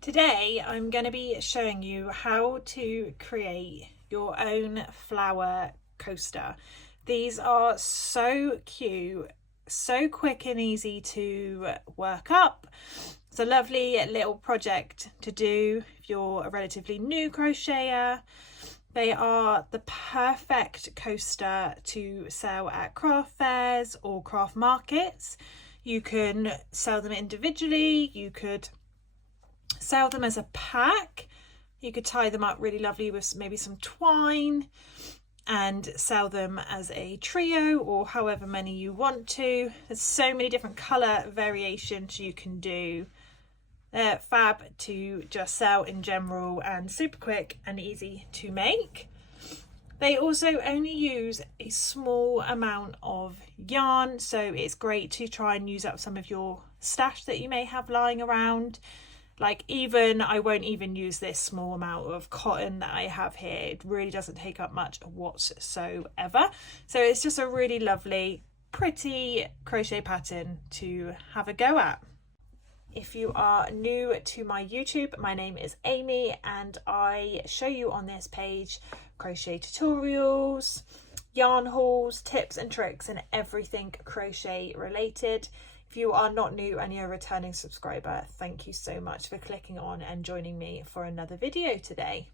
Today I'm going to be showing you how to create your own flower coaster. These are so cute, so quick and easy to work up. It's a lovely little project to do if you're a relatively new crocheter. They are the perfect coaster to sell at craft fairs or craft markets. You can sell them individually, you could sell them as a pack, you could tie them up really lovely with maybe some twine and sell them as a trio or however many you want to. There's so many different colour variations you can do. They're fab to just sell in general and super quick and easy to make. They also only use a small amount of yarn, so it's great to try and use up some of your stash that you may have lying around. Like I won't even use this small amount of cotton that I have here. It really doesn't take up much whatsoever. So it's just a really lovely, pretty crochet pattern to have a go at. If you are new to my YouTube, my name is Amy and I show you on this page crochet tutorials, yarn hauls, tips and tricks and everything crochet related. If you are not new and you're a returning subscriber, thank you so much for clicking on and joining me for another video today.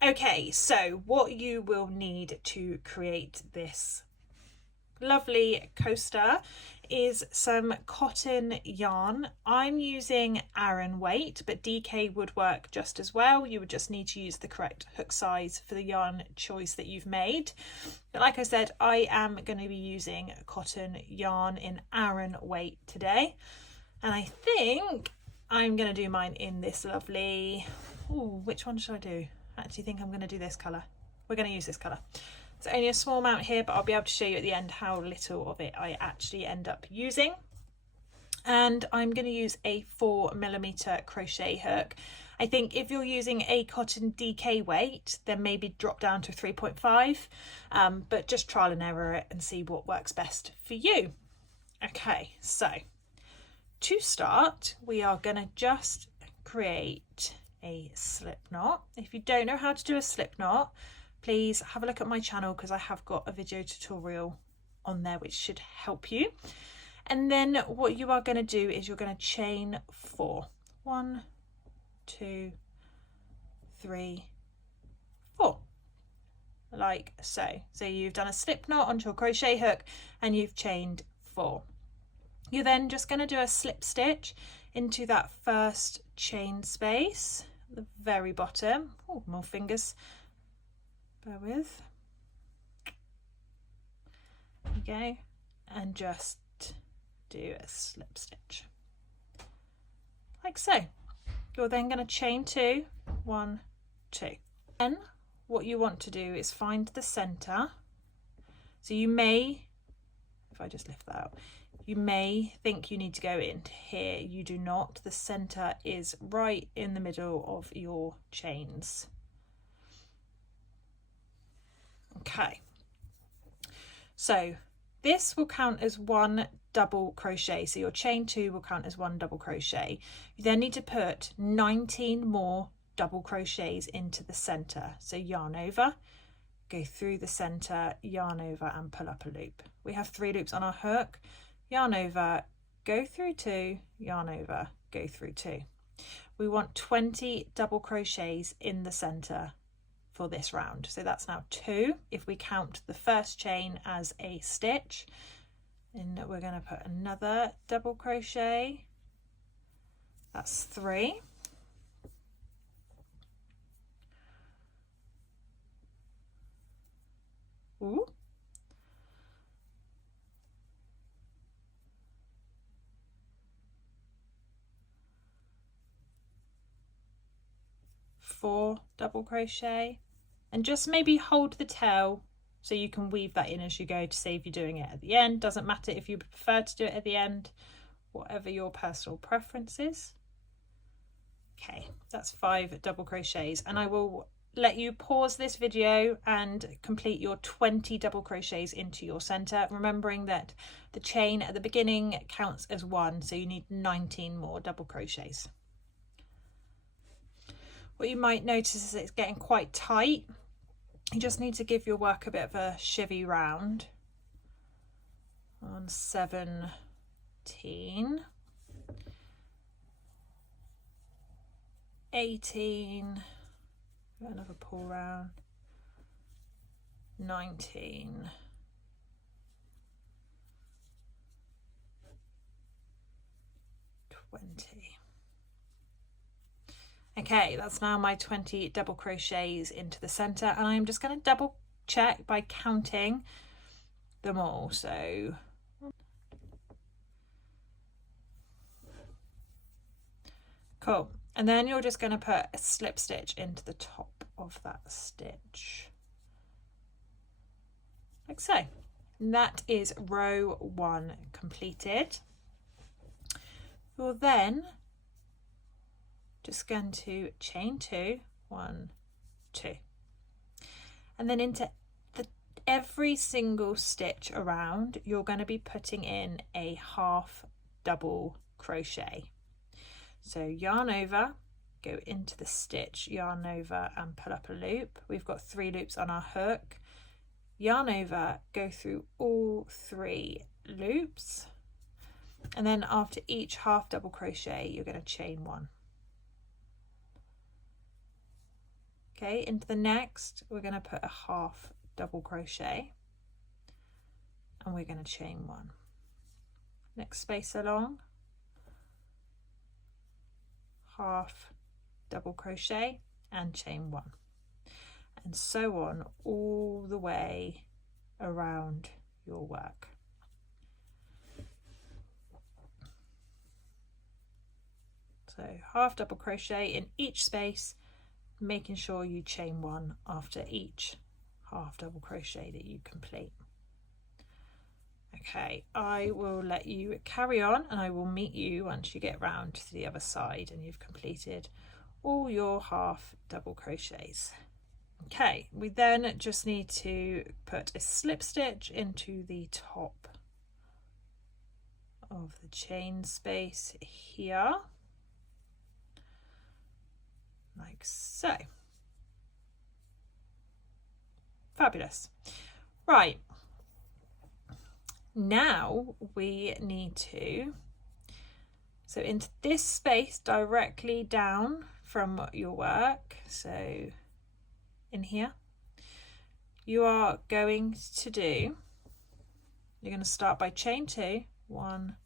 Okay, so what you will need to create this lovely coaster is some cotton yarn. I'm using Aran weight, but DK would work just as well. You would just need to use the correct hook size for the yarn choice that you've made. But like I said, I am going to be using cotton yarn in Aran weight today. And I think I'm going to do mine in this lovely, which one should I do? I actually think I'm going to do this colour. We're going to use this colour. It's only a small amount here, but I'll be able to show you at the end how little of it I actually end up using. And I'm going to use a 4mm crochet hook. I think if you're using a cotton DK weight, then maybe drop down to 3.5, but just trial and error it and see what works best for you. Okay, so to start, we are going to just create a slip knot. If you don't know how to do a slip knot, please have a look at my channel because I have got a video tutorial on there which should help you. And then what you are going to do is you're going to chain 4. 1, 2, 3, 4. Like so. So you've done a slip knot onto your crochet hook and you've chained 4. You're then just going to do a slip stitch into that first chain space at the very bottom. Oh, more fingers. Bear with. There you go. And just do a slip stitch. Like so. You're then going to chain 2, 1, 2. Then what you want to do is find the centre. So you may, if I just lift that out, you may think you need to go into here. You do not. The centre is right in the middle of your chains. Okay, so this will count as 1 double crochet, so your chain 2 will count as 1 double crochet. You then need to put 19 more double crochets into the center. So yarn over, go through the center, yarn over and pull up a loop. We have 3 loops on our hook. Yarn over, go through 2, yarn over, go through 2. We want 20 double crochets in the center for this round. So that's now 2 if we count the first chain as a stitch. And we're going to put another double crochet. That's 3. Ooh. Four double crochet. And just maybe hold the tail so you can weave that in as you go to save you doing it at the end. Doesn't matter if you prefer to do it at the end, whatever your personal preference is. Okay, that's 5 double crochets, and I will let you pause this video and complete your 20 double crochets into your center, remembering that the chain at the beginning counts as 1, so you need 19 more double crochets. What you might notice is it's getting quite tight. You just need to give your work a bit of a chivvy round. On 17, 18, another pull round, 19, 20. Okay, that's now my 20 double crochets into the center, and I'm just going to double check by counting them all. So cool. And then you're just going to put a slip stitch into the top of that stitch, like so. And that is row 1 completed. You're then just going to chain 2, 1, 2, and then into every single stitch around, you're going to be putting in a half double crochet. So yarn over, go into the stitch, yarn over and pull up a loop. We've got 3 loops on our hook. Yarn over, go through all 3 loops, and then after each half double crochet you're going to chain 1. Okay, into the next we're going to put a half double crochet and we're going to chain 1. Next space along, half double crochet and chain 1, and so on all the way around your work. So half double crochet in each space, making sure you chain 1 after each half double crochet that you complete. Okay, I will let you carry on and I will meet you once you get round to the other side and you've completed all your half double crochets. Okay, we then just need to put a slip stitch into the top of the chain space here, like so. Fabulous. Right, now we need to, so into this space directly down from your work, so in here, you are going to do, you're going to start by chain 2, 1,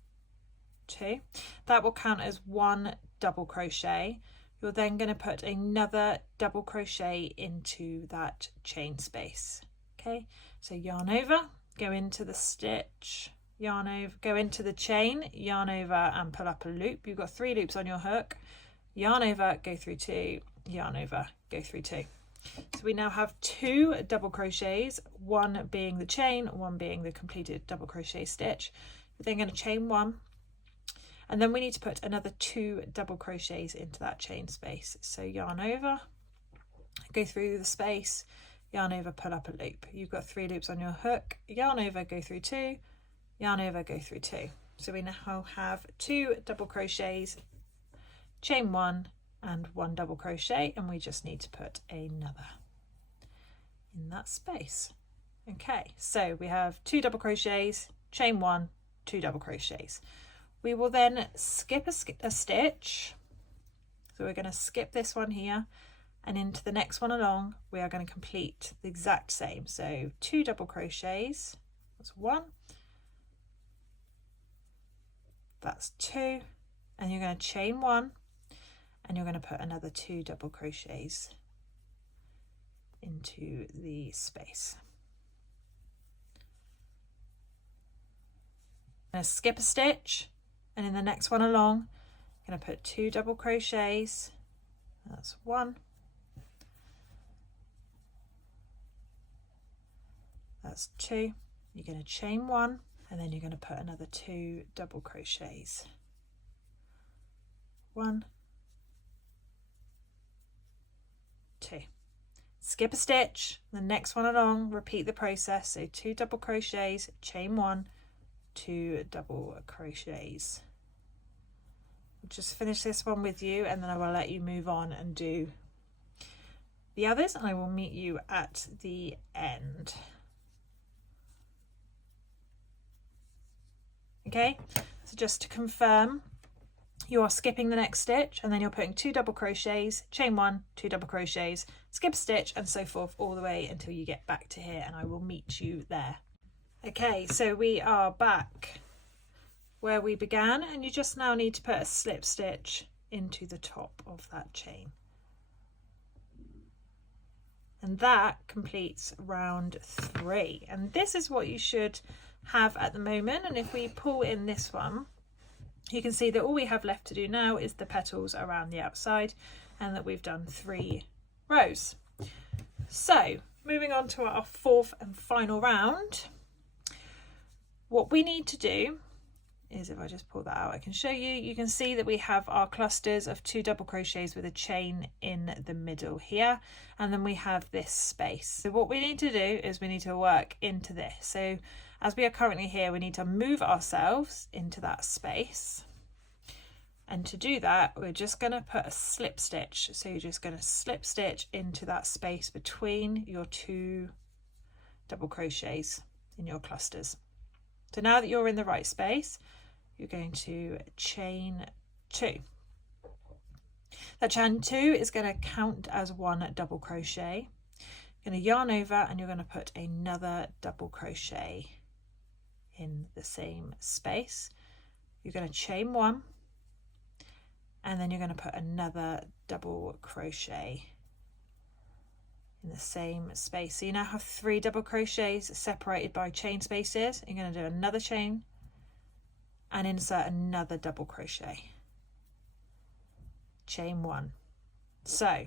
2, that will count as 1 double crochet. You're then going to put another double crochet into that chain space. Okay, so yarn over, go into the stitch, yarn over, go into the chain, yarn over and pull up a loop. You've got 3 loops on your hook, yarn over, go through 2, yarn over, go through 2. So we now have 2 double crochets, one being the chain, one being the completed double crochet stitch. We're then going to chain 1. And then we need to put another 2 double crochets into that chain space. So yarn over, go through the space, yarn over, pull up a loop. You've got 3 loops on your hook, yarn over, go through 2, yarn over, go through 2. So we now have 2 double crochets, chain 1 and 1 double crochet, and we just need to put another in that space. Okay, so we have 2 double crochets, chain 1, 2 double crochets. We will then skip a stitch. So we're going to skip this one here, and into the next one along we are going to complete the exact same. So 2 double crochets, that's 1, that's 2, and you're going to chain 1 and you're going to put another 2 double crochets into the space. I'm going to skip a stitch, and in the next one along I'm going to put 2 double crochets, that's 1, that's 2, you're going to chain 1 and then you're going to put another 2 double crochets, 1, 2, skip a stitch, the next one along, repeat the process. So 2 double crochets, chain 1, 2 double crochets. I'll just finish this one with you and then I will let you move on and do the others, and I will meet you at the end. Okay, so just to confirm, you are skipping the next stitch and then you're putting 2 double crochets, chain 1, 2 double crochets, skip a stitch and so forth all the way until you get back to here, and I will meet you there. Okay, so we are back where we began, and you just now need to put a slip stitch into the top of that chain. And that completes round 3. And this is what you should have at the moment. And if we pull in this one, you can see that all we have left to do now is the petals around the outside, and that we've done 3 rows. So moving on to our 4th and final round, what we need to do is, if I just pull that out, I can show you, you can see that we have our clusters of 2 double crochets with a chain in the middle here, and then we have this space. So what we need to do is we need to work into this. So as we are currently here, we need to move ourselves into that space, and to do that we're just going to put a slip stitch. So you're just going to slip stitch into that space between your 2 double crochets in your clusters. So now that you're in the right space, you're going to chain 2. That chain 2 is going to count as 1 double crochet. You're going to yarn over and you're going to put another double crochet in the same space. You're going to chain 1 and then you're going to put another double crochet in the same space. So you now have 3 double crochets separated by chain spaces. You're going to do another chain and insert another double crochet, chain 1. So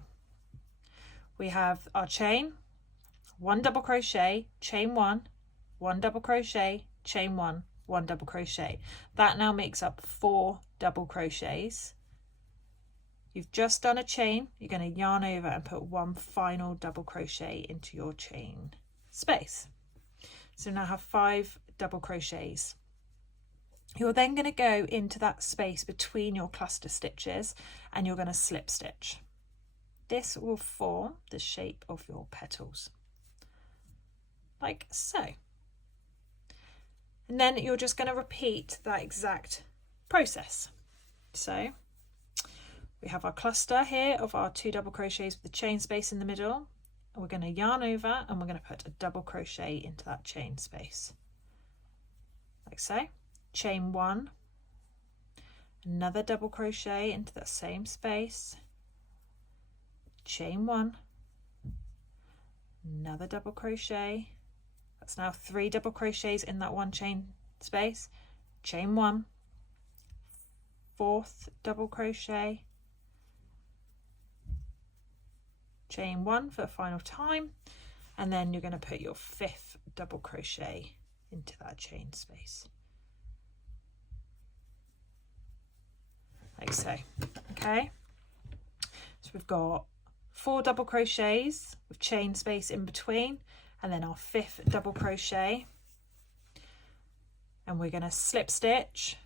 we have our chain, 1 double crochet, chain 1, 1 double crochet, chain 1, 1 double crochet. That now makes up 4 double crochets. You've just done a chain, you're going to yarn over and put 1 final double crochet into your chain space. So now have 5 double crochets. You're then going to go into that space between your cluster stitches and you're going to slip stitch. This will form the shape of your petals, like so. And then you're just going to repeat that exact process. So we have our cluster here of our 2 double crochets with the chain space in the middle. And we're going to yarn over and we're going to put a double crochet into that chain space, like so. Chain 1, another double crochet into that same space, chain 1, another double crochet. That's now 3 double crochets in that 1 chain space, chain 1, 4th double crochet, chain 1 for the final time, and then you're going to put your 5th double crochet into that chain space, like so. Okay, so we've got 4 double crochets with chain space in between, and then our 5th double crochet, and we're going to slip stitch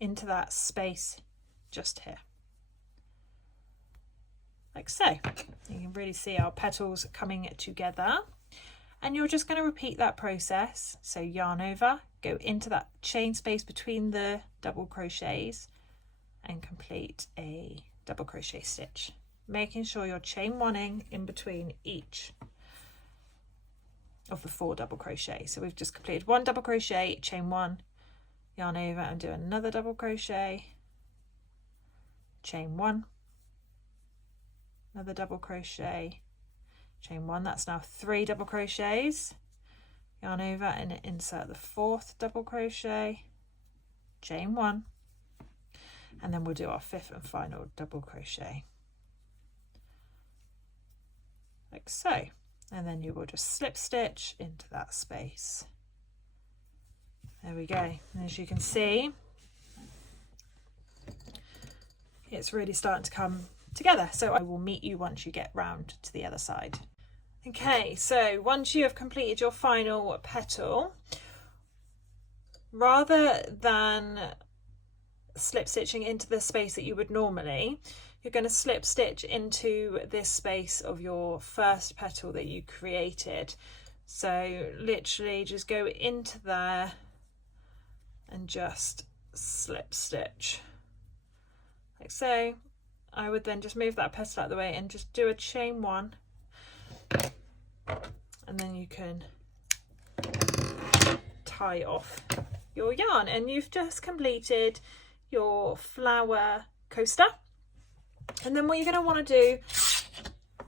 into that space just here, like so. You can really see our petals coming together, and you're just going to repeat that process. So yarn over, go into that chain space between the double crochets and complete a double crochet stitch, making sure you're chain 1ing in between each of the 4 double crochets. So we've just completed 1 double crochet, chain 1, yarn over and do another double crochet, chain 1, another double crochet, chain 1. That's now 3 double crochets, yarn over and insert the 4th double crochet, chain 1, and then we'll do our 5th and final double crochet, like so. And then you will just slip stitch into that space. There we go. And as you can see, it's really starting to come together. So I will meet you once you get round to the other side. Okay, so once you have completed your final petal, rather than slip stitching into the space that you would normally, you're going to slip stitch into this space of your first petal that you created. So literally just go into there and just slip stitch like so. I would then just move that petal out of the way and just do a chain one, and then you can tie off your yarn, and you've just completed your flower coaster. And then what you're going to want to do,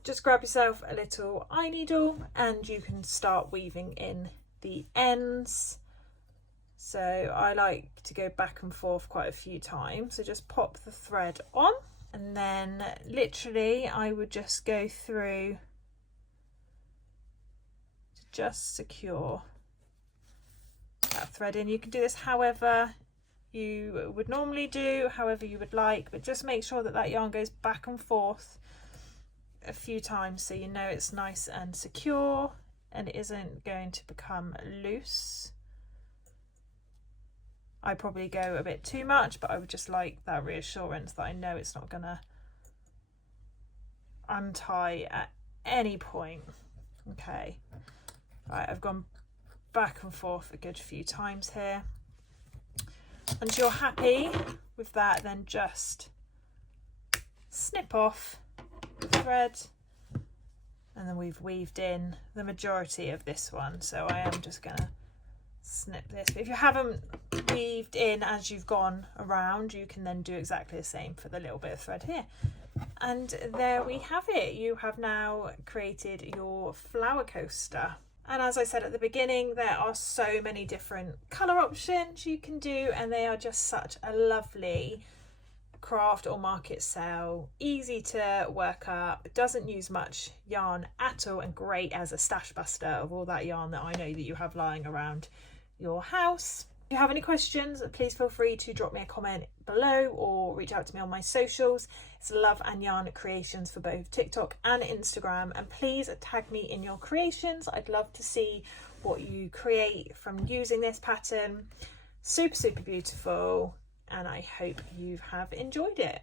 just grab yourself a little eye needle and you can start weaving in the ends. So I like to go back and forth quite a few times, so just pop the thread on, and then literally I would just go through to just secure that thread in. You can do this however you would normally do, however you would like, but just make sure that that yarn goes back and forth a few times so you know it's nice and secure and it isn't going to become loose. I probably go a bit too much, but I would just like that reassurance that I know it's not gonna untie at any point. Okay, right, I've gone back and forth a good few times here. Once you're happy with that, then just snip off the thread, and then we've weaved in the majority of this one. So I am just gonna snip this. But if you haven't weaved in as you've gone around, you can then do exactly the same for the little bit of thread here. And there we have it. You have now created your flower coaster. And as I said at the beginning, there are so many different colour options you can do, and they are just such a lovely craft or market sale, easy to work up, doesn't use much yarn at all, and great as a stash buster of all that yarn that I know that you have lying around your house. If you have any questions, please feel free to drop me a comment below or reach out to me on my socials. It's Love and Yarn Creations for both TikTok and Instagram, and please tag me in your creations. I'd love to see what you create from using this pattern. Super beautiful, and I hope you have enjoyed it.